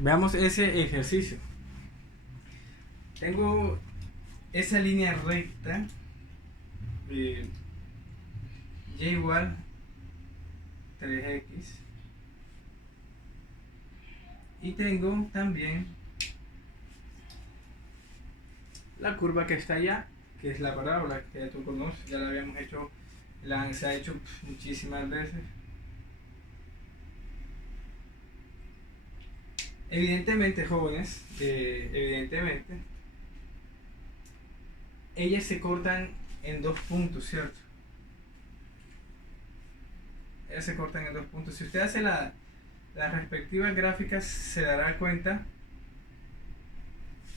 Veamos ese ejercicio. Tengo esa línea recta, y igual 3x, y tengo también la curva que está allá, que es la parábola que ya tú conoces, ya la habíamos hecho, se ha hecho muchísimas veces. Evidentemente, jóvenes, evidentemente, ellas se cortan en dos puntos, ¿cierto? Ellas se cortan en dos puntos. Si usted hace las respectivas gráficas, se dará cuenta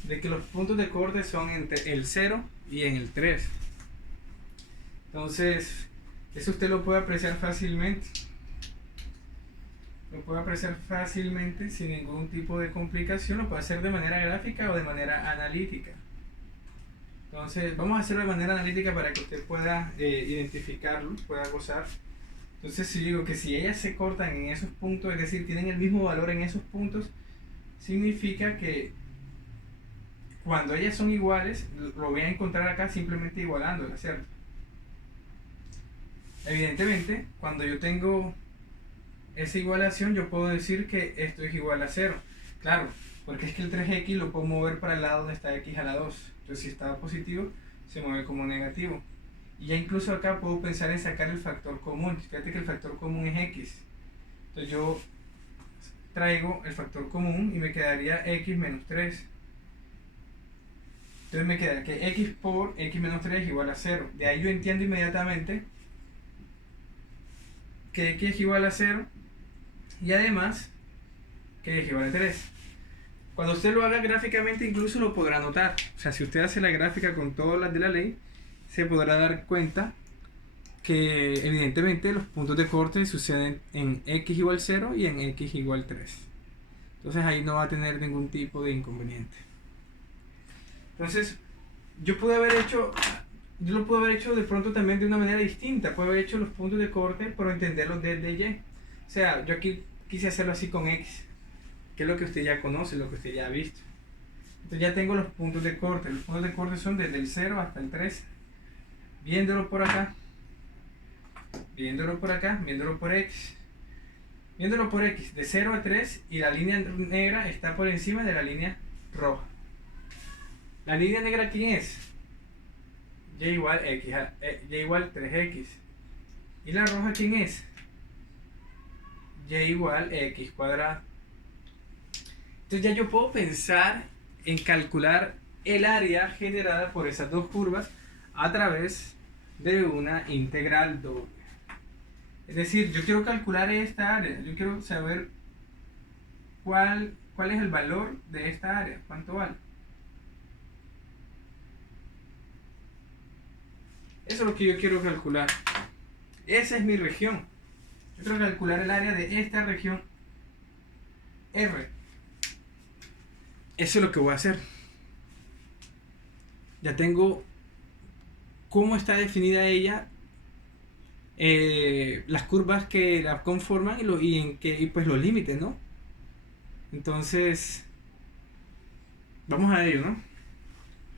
de que los puntos de corte son entre el 0 y en el 3. Entonces, eso usted lo puede apreciar fácilmente. Lo puede apreciar fácilmente sin ningún tipo de complicación. Lo puede hacer de manera gráfica o de manera analítica. Entonces, vamos a hacerlo de manera analítica para que usted pueda identificarlo, pueda gozar. Entonces, si digo que si ellas se cortan en esos puntos, es decir, tienen el mismo valor en esos puntos, significa que cuando ellas son iguales, lo voy a encontrar acá simplemente igualándolas, ¿cierto? Evidentemente, cuando yo tengo esa igualación, yo puedo decir que esto es igual a 0. Claro, porque es que el 3x lo puedo mover para el lado donde está x a la 2. Entonces, si estaba positivo, se mueve como negativo. Y ya incluso acá puedo pensar en sacar el factor común. Fíjate que el factor común es x. Entonces yo traigo el factor común y me quedaría x menos 3. Entonces me queda que x por x menos 3 es igual a 0. De ahí yo entiendo inmediatamente que x es igual a 0 y además que x igual a 3. Cuando usted lo haga gráficamente incluso lo podrá notar. O sea, si usted hace la gráfica con todas las de la ley, se podrá dar cuenta que evidentemente los puntos de corte suceden en x igual 0 y en x igual 3. Entonces ahí no va a tener ningún tipo de inconveniente. Entonces, yo lo pude haber hecho de pronto también de una manera distinta. Puedo haber hecho los puntos de corte, pero entenderlos desde y. O sea, yo aquí quise hacerlo así con x, que es lo que usted ya conoce, lo que usted ya ha visto. Entonces ya tengo los puntos de corte. Los puntos de corte son desde el 0 hasta el 3. Viéndolo por acá, viéndolo por acá, viéndolo por x. Viéndolo por x, de 0 a 3, y la línea negra está por encima de la línea roja. ¿La línea negra quién es? Y igual, y igual 3x. ¿Y la roja quién es? Y igual x cuadrado. Entonces ya yo puedo pensar en calcular el área generada por esas dos curvas a través de una integral doble. Es decir, yo quiero calcular esta área, yo quiero saber cuál es el valor de esta área, cuánto vale. Eso es lo que yo quiero calcular. Esa es mi región. Yo quiero calcular el área de esta región R. Eso es lo que voy a hacer. Ya tengo cómo está definida ella, las curvas que la conforman y pues los límites, ¿no? Entonces, vamos a ello, ¿no?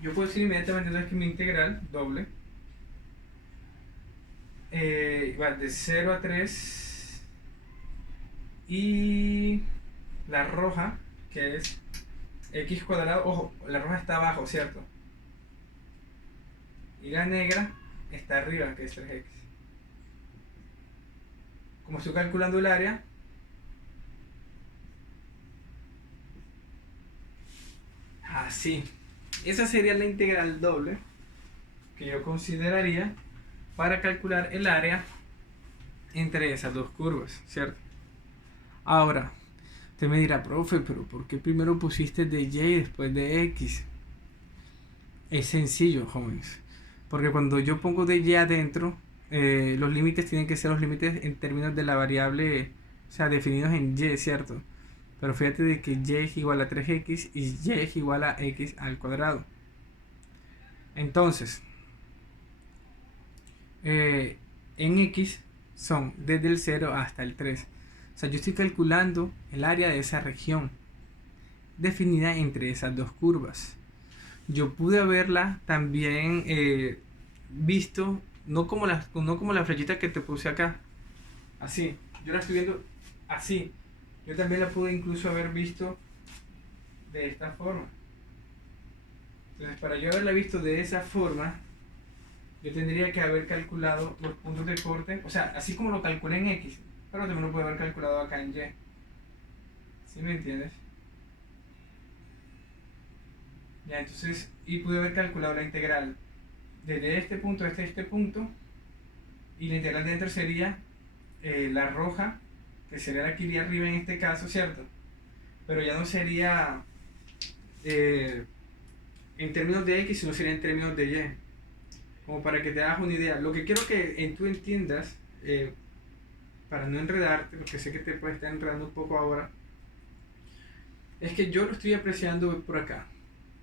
Yo puedo decir inmediatamente entonces que mi integral doble va de 0 a 3, y la roja, que es x cuadrado, ojo, la roja está abajo, ¿cierto? Y la negra está arriba, que es 3x. Como estoy calculando el área, así. Esa sería la integral doble que yo consideraría para calcular el área entre esas dos curvas, ¿cierto? Ahora, usted me dirá, profe, pero ¿por qué primero pusiste de y y después de x? Es sencillo, jóvenes. Porque cuando yo pongo de y adentro, los límites tienen que ser los límites en términos de la variable, o sea, definidos en y, ¿cierto? Pero fíjate de que y es igual a 3x y y es igual a x al cuadrado. Entonces, en x son desde el 0 hasta el 3. O sea, yo estoy calculando el área de esa región. definida entre esas dos curvas. Yo pude haberla también visto, no como la flechita que te puse acá, así. Yo la estoy viendo así. Yo también la pude incluso haber visto de esta forma. Entonces, para yo haberla visto de esa forma, yo tendría que haber calculado los puntos de corte, o sea, así como lo calculé en X, pero también lo puedo haber calculado acá en Y. ¿Sí me entiendes? Ya, entonces, y pude haber calculado la integral desde este punto hasta este punto, y la integral de dentro sería la roja, que sería la que iría arriba en este caso, ¿cierto? Pero ya no sería en términos de X, sino sería en términos de Y. Como para que te hagas una idea. Lo que quiero que tú entiendas, para no enredarte, porque sé que te puede estar enredando un poco ahora, es que yo lo estoy apreciando por acá,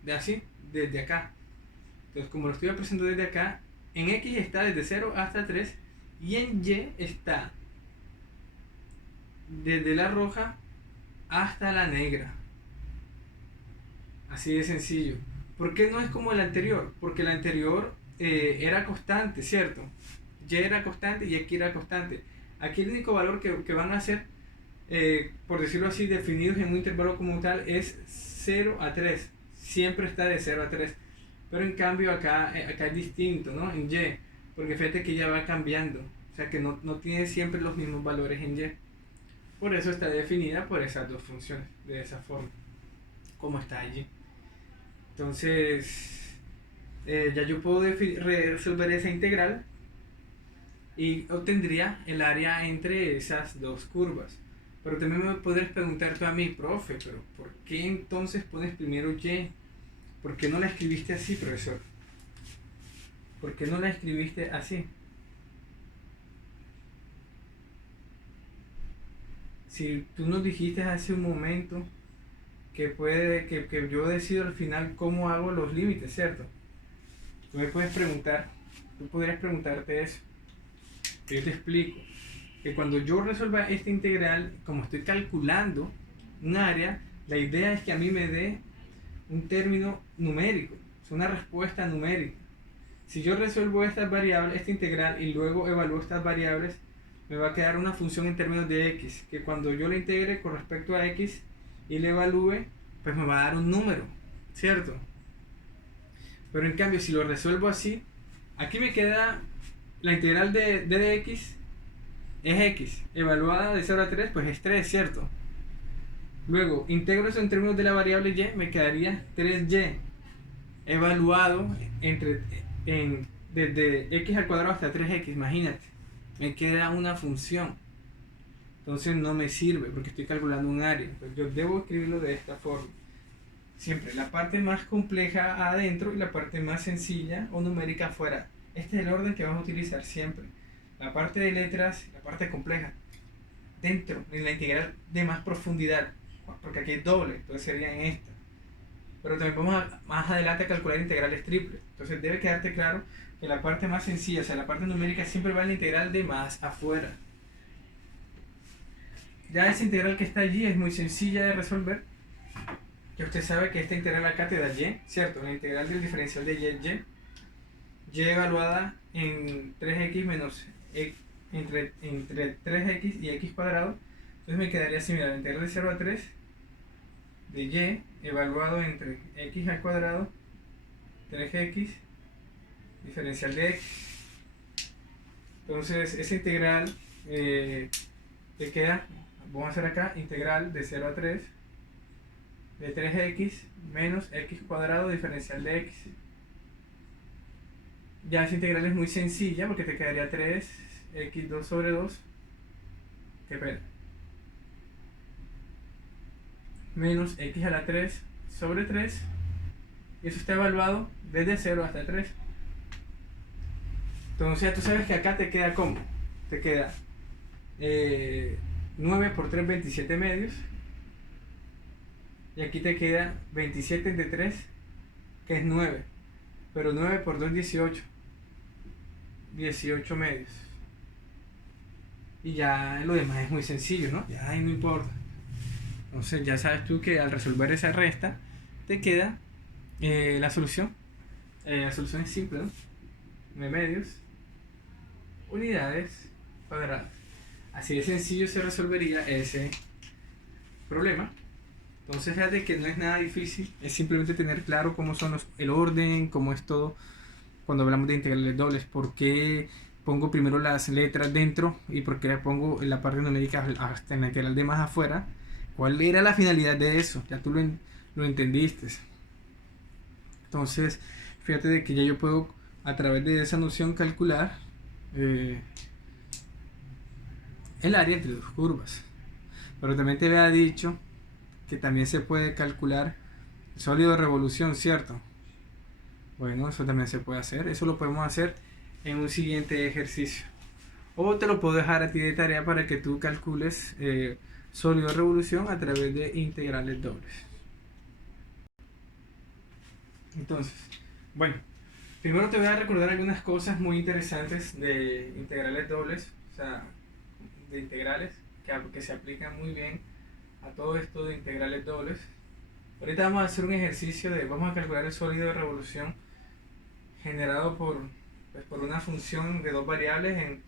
de así, desde acá. Entonces, como lo estoy apreciando desde acá, en X está desde 0 hasta 3 y en Y está desde la roja hasta la negra. Así de sencillo. ¿Por qué no es como el anterior? Porque el anterior era constante, ¿cierto? Y era constante y aquí era constante. Aquí el único valor que van a ser, por decirlo así, definidos en un intervalo como tal, es 0 a 3. Siempre está de 0 a 3. Pero en cambio acá es distinto, ¿no? En Y. Porque fíjate que ya va cambiando. O sea que no tiene siempre los mismos valores en Y. Por eso está definida por esas dos funciones, de esa forma, como está allí. Entonces, ya yo puedo resolver esa integral y obtendría el área entre esas dos curvas. Pero también me podrías preguntar tú a mí, profe, pero ¿por qué entonces pones primero Y? ¿Por qué no la escribiste así, profesor? ¿Por qué no la escribiste así? Si tú nos dijiste hace un momento que yo decido al final cómo hago los límites, ¿cierto? Tú me puedes preguntar, tú podrías preguntarte eso. Yo te explico que cuando yo resuelva esta integral, como estoy calculando un área, la idea es que a mí me dé un término numérico, es una respuesta numérica. Si yo resuelvo estas variables, esta integral, y luego evalúo estas variables, me va a quedar una función en términos de x, que cuando yo la integre con respecto a x y la evalúe, pues me va a dar un número, ¿cierto? Pero en cambio, si lo resuelvo así, aquí me queda la integral de dx es x, evaluada de 0 a 3, pues es 3, ¿cierto? Luego, integro eso en términos de la variable y, me quedaría 3y, evaluado desde x al cuadrado hasta 3x, imagínate. Me queda una función. Entonces no me sirve porque estoy calculando un área. Entonces yo debo escribirlo de esta forma. Siempre la parte más compleja adentro y la parte más sencilla o numérica afuera. Este es el orden que vamos a utilizar siempre. La parte de letras, la parte compleja, dentro, en la integral de más profundidad. Porque aquí es doble, entonces sería en esta. Pero también vamos más adelante a calcular integrales triples. Entonces debe quedarte claro que la parte más sencilla, o sea, la parte numérica siempre va en la integral de más afuera. Ya esa integral que está allí es muy sencilla de resolver. Ya usted sabe que esta integral acá te da y, ¿cierto? La integral del diferencial de y es y evaluada en 3x menos entre 3x y x cuadrado. Entonces me quedaría similar, la integral de 0 a 3 de y evaluado entre x al cuadrado 3x diferencial de x. Entonces esa integral te queda, vamos a hacer acá, integral de 0 a 3 de 3x menos x cuadrado diferencial de x. Ya esa integral es muy sencilla porque te quedaría 3x2 sobre 2 menos x a la 3 sobre 3, y eso está evaluado desde 0 hasta 3. Entonces ya tú sabes que acá te queda como, te queda 9 por 3, 27 medios, y aquí te queda 27 entre 3, que es 9, pero 9 por 2, 18 medios, y ya lo demás es muy sencillo, ¿no? Ya ahí no importa. Entonces ya sabes tú que al resolver esa resta te queda la solución. La solución es simple, ¿no? 9 medios, unidades cuadradas. Así de sencillo se resolvería ese problema. Entonces fíjate que no es nada difícil, es simplemente tener claro cómo son el orden, cómo es todo cuando hablamos de integrales dobles, por qué pongo primero las letras dentro y por qué pongo en la parte numérica hasta en la integral de más afuera, cuál era la finalidad de eso, ya tú lo entendiste. Entonces fíjate de que ya yo puedo a través de esa noción calcular el área entre dos curvas, pero también te había dicho que también se puede calcular el sólido de revolución, ¿cierto? Bueno, eso también se puede hacer. Eso lo podemos hacer en un siguiente ejercicio. O te lo puedo dejar a ti de tarea para que tú calcules sólido de revolución a través de integrales dobles. Entonces, bueno, primero te voy a recordar algunas cosas muy interesantes de integrales dobles, o sea, de integrales que se aplican muy bien a todo esto de integrales dobles. Ahorita vamos a hacer un ejercicio vamos a calcular el sólido de revolución generado por una función de dos variables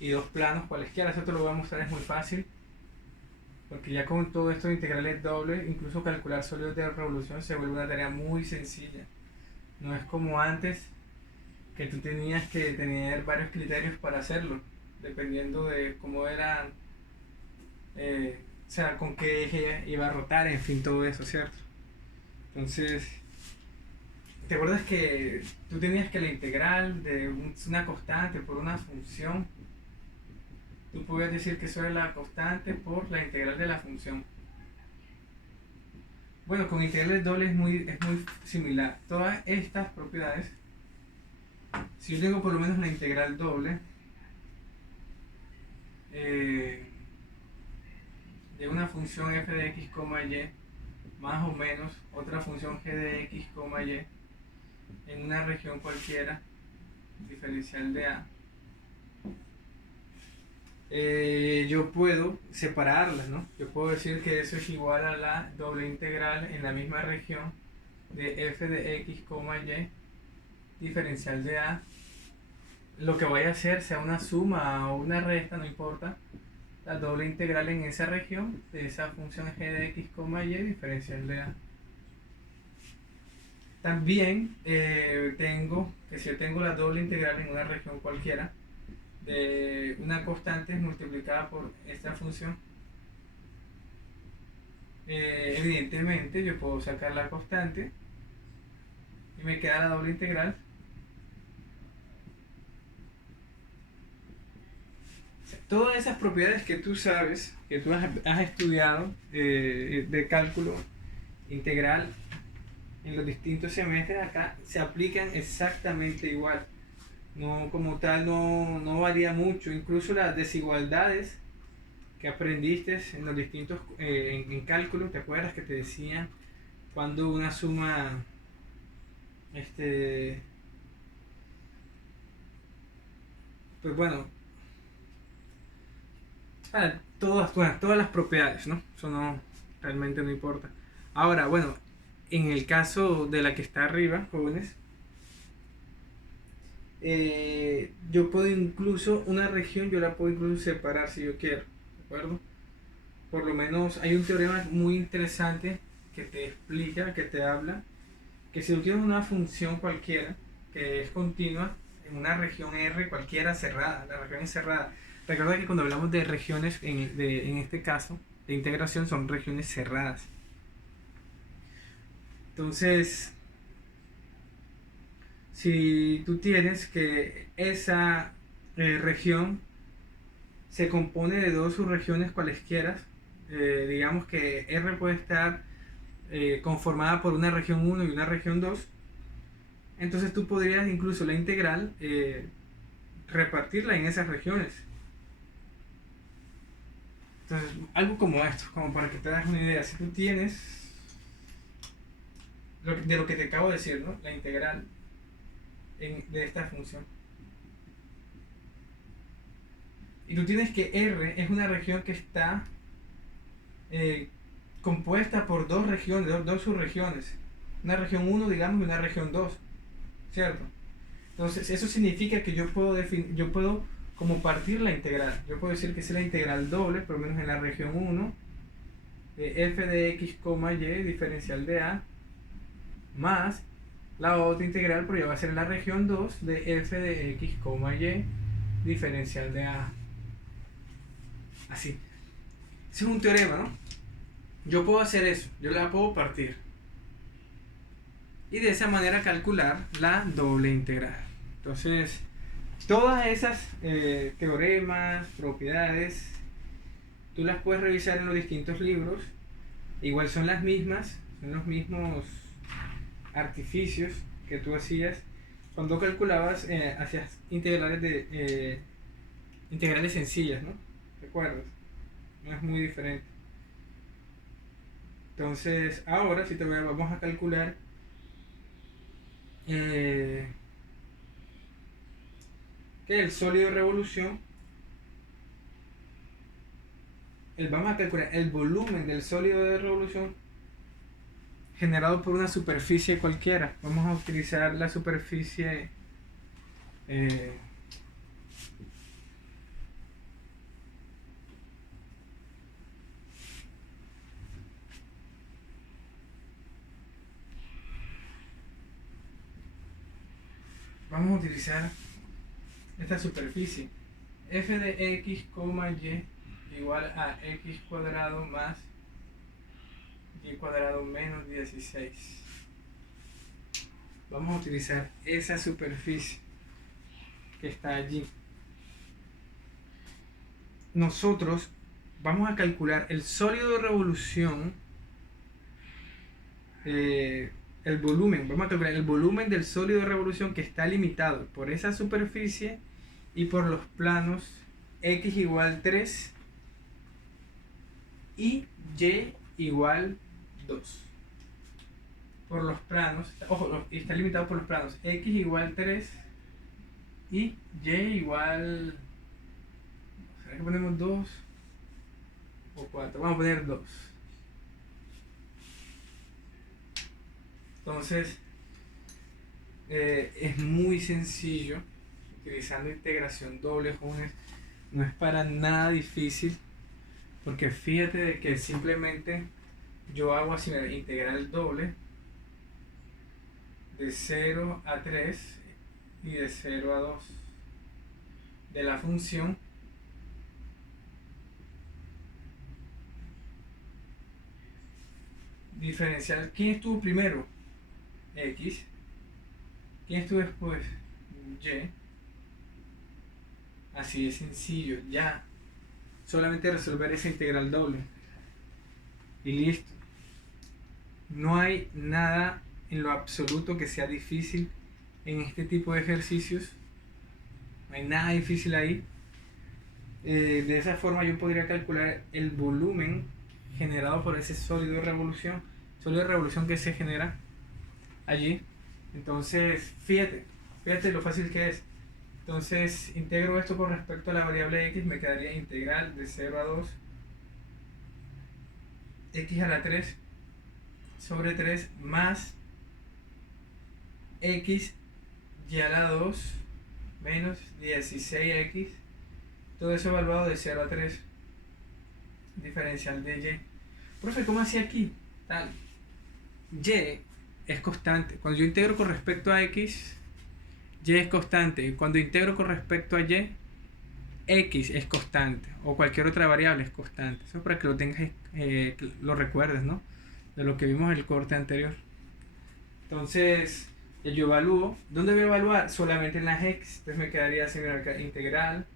y dos planos cualesquiera. Eso te lo voy a mostrar, es muy fácil, porque ya con todo esto de integrales dobles, incluso calcular sólidos de revolución se vuelve una tarea muy sencilla. No es como antes, que tú tenías que tener varios criterios para hacerlo, dependiendo de cómo eran, o sea, con qué eje iba a rotar, en fin, todo eso, ¿cierto? Entonces, ¿te acuerdas que tú tenías que la integral de una constante por una función? Tú podías decir que eso era la constante por la integral de la función. Bueno, con integrales dobles es muy similar. Todas estas propiedades, si yo tengo por lo menos la integral doble de una función f de x, y más o menos otra función g de x, y en una región cualquiera diferencial de a, yo puedo separarlas, ¿no? Yo puedo decir que eso es igual a la doble integral en la misma región de f de x, y diferencial de a. Lo que vaya a hacer, sea una suma o una resta, no importa, la doble integral en esa región de esa función g de x, y diferencial de a. También tengo que si yo tengo la doble integral en una región cualquiera de una constante multiplicada por esta función, evidentemente yo puedo sacar la constante y me queda la doble integral. O sea, todas esas propiedades que tú sabes, que tú has estudiado de cálculo integral en los distintos semestres, acá se aplican exactamente igual. No, como tal, no varía mucho. Incluso las desigualdades que aprendiste en los distintos en cálculo, ¿te acuerdas que te decían cuando una suma pues bueno, todas las propiedades, ¿no? Eso no realmente no importa. Ahora, bueno, en el caso de la que está arriba, jóvenes, yo puedo incluso, una región yo la puedo incluso separar si yo quiero, ¿de acuerdo? Por lo menos hay un teorema muy interesante que te explica, que te habla, que si tú tienes una función cualquiera que es continua en una región R cualquiera cerrada, la región es cerrada. Recuerda que cuando hablamos de regiones, en este caso, de integración, son regiones cerradas. Entonces, si tú tienes que esa región se compone de dos subregiones cualesquiera, digamos que R puede estar conformada por una región 1 y una región 2, entonces tú podrías incluso la integral repartirla en esas regiones. Entonces, algo como esto, como para que te das una idea, si tú tienes de lo que te acabo de decir, ¿no? La integral de esta función. Y tú tienes que R es una región que está compuesta por dos regiones, dos subregiones. Una región 1, digamos, y una región 2, ¿cierto? Entonces, eso significa que yo puedo como partir la integral. Yo puedo decir que es la integral doble, por lo menos en la región 1, de f de x, y, diferencial de a, más la otra integral, pero ya va a ser en la región 2, de f de x, y, diferencial de a. Así. Ese es un teorema, ¿no? Yo puedo hacer eso, yo la puedo partir. Y de esa manera calcular la doble integral. Entonces, todas esas teoremas, propiedades, tú las puedes revisar en los distintos libros. Igual son las mismas, son los mismos artificios que tú hacías cuando calculabas, hacías integrales sencillas, ¿no? ¿Recuerdas? No es muy diferente. Entonces, ahora si vamos a calcular que el sólido de revolución, vamos a calcular el volumen del sólido de revolución generado por una superficie cualquiera. Vamos a utilizar la superficie vamos a utilizar esta superficie f de x, y igual a x cuadrado más y cuadrado menos 16. Vamos a utilizar esa superficie que está allí. Nosotros vamos a calcular el sólido de revolución, el volumen. Vamos a calcular el volumen del sólido de revolución que está limitado por esa superficie y por los planos x igual 3 y y igual 2. Por los planos, ojo, está limitado por los planos x igual 3 y y igual, ¿será que ponemos 2 o 4? Vamos a poner 2. Entonces, es muy sencillo, utilizando integración doble, jóvenes. No es para nada difícil, porque fíjate de que simplemente yo hago así, mira, integral doble de 0 a 3 y de 0 a 2 de la función diferencial. ¿Quién estuvo primero? X. ¿Quién estuvo después? Y. Así de sencillo, ya. Solamente resolver esa integral doble y listo. No hay nada en lo absoluto que sea difícil en este tipo de ejercicios. No hay nada difícil ahí. De esa forma yo podría calcular el volumen generado por ese sólido de revolución. Sólido de revolución que se genera allí. Entonces, fíjate lo fácil que es. Entonces, integro esto con respecto a la variable x, me quedaría integral de 0 a 2 x a la 3 sobre 3 más x y a la 2 menos 16x, todo eso evaluado de 0 a 3, diferencial de y. Profe, ¿cómo hacía aquí? Tal. Y es constante. Cuando yo integro con respecto a x, y es constante. Cuando integro con respecto a y, x es constante. O cualquier otra variable es constante. Eso es para que lo tengas, que lo recuerdes, ¿no? De lo que vimos en el corte anterior. Entonces, yo evalúo. ¿Dónde voy a evaluar? Solamente en las x. Entonces me quedaría así, acá, integral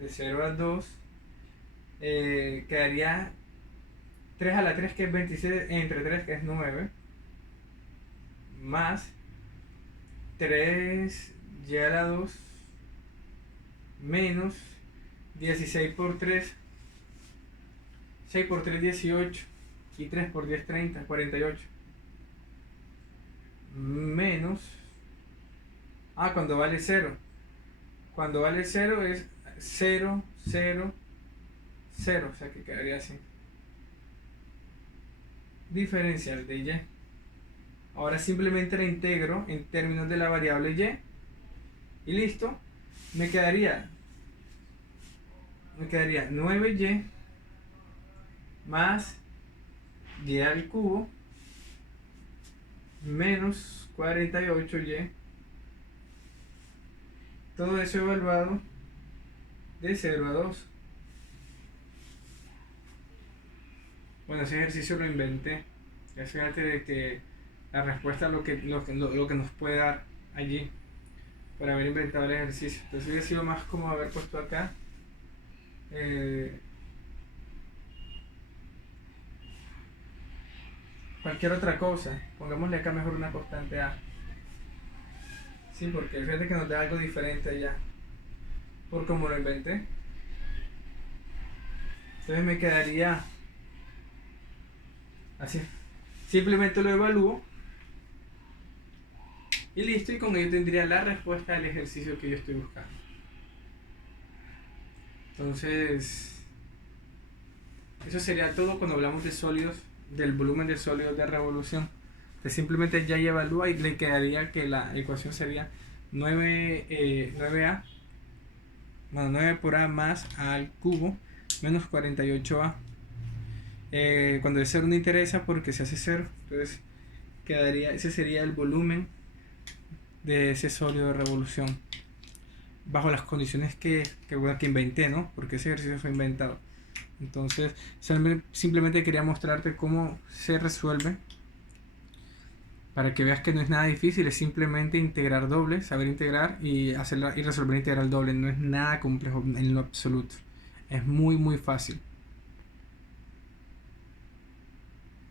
de 0 a 2. Quedaría 3 a la 3, que es 26, entre 3, que es 9. Más 3 y a la 2 menos 16 por 3, 6 por 3, 18, y 3 por 10, 30, 48, menos, cuando vale 0, cuando vale 0 es 0, 0, 0, o sea que quedaría así. diferencial de y. Ahora simplemente la integro en términos de la variable y listo. Me quedaría 9y más y al cubo menos 48y, todo eso evaluado de 0 a 2. Bueno, ese ejercicio lo inventé. Ya fíjate de que la respuesta es lo que nos puede dar allí por haber inventado el ejercicio. Entonces hubiera sido más como haber puesto acá cualquier otra cosa. Pongámosle acá mejor una constante A. Sí, porque fíjate que nos da algo diferente allá por como lo inventé. Entonces me quedaría así. Simplemente lo evalúo y listo, y con ello tendría la respuesta al ejercicio que yo estoy buscando. Entonces, eso sería todo cuando hablamos de sólidos, del volumen de sólidos de revolución. Entonces simplemente ya evalúa y le quedaría que la ecuación sería 9A, bueno, 9 por A más A al cubo menos 48A. Cuando el cero no interesa porque se hace cero, entonces quedaría, ese sería el volumen de ese sólido de revolución bajo las condiciones que inventé, ¿no? Porque ese ejercicio fue inventado. Entonces simplemente quería mostrarte cómo se resuelve para que veas que no es nada difícil, es simplemente integrar doble, saber integrar y resolver integral doble. No es nada complejo en lo absoluto, es muy fácil.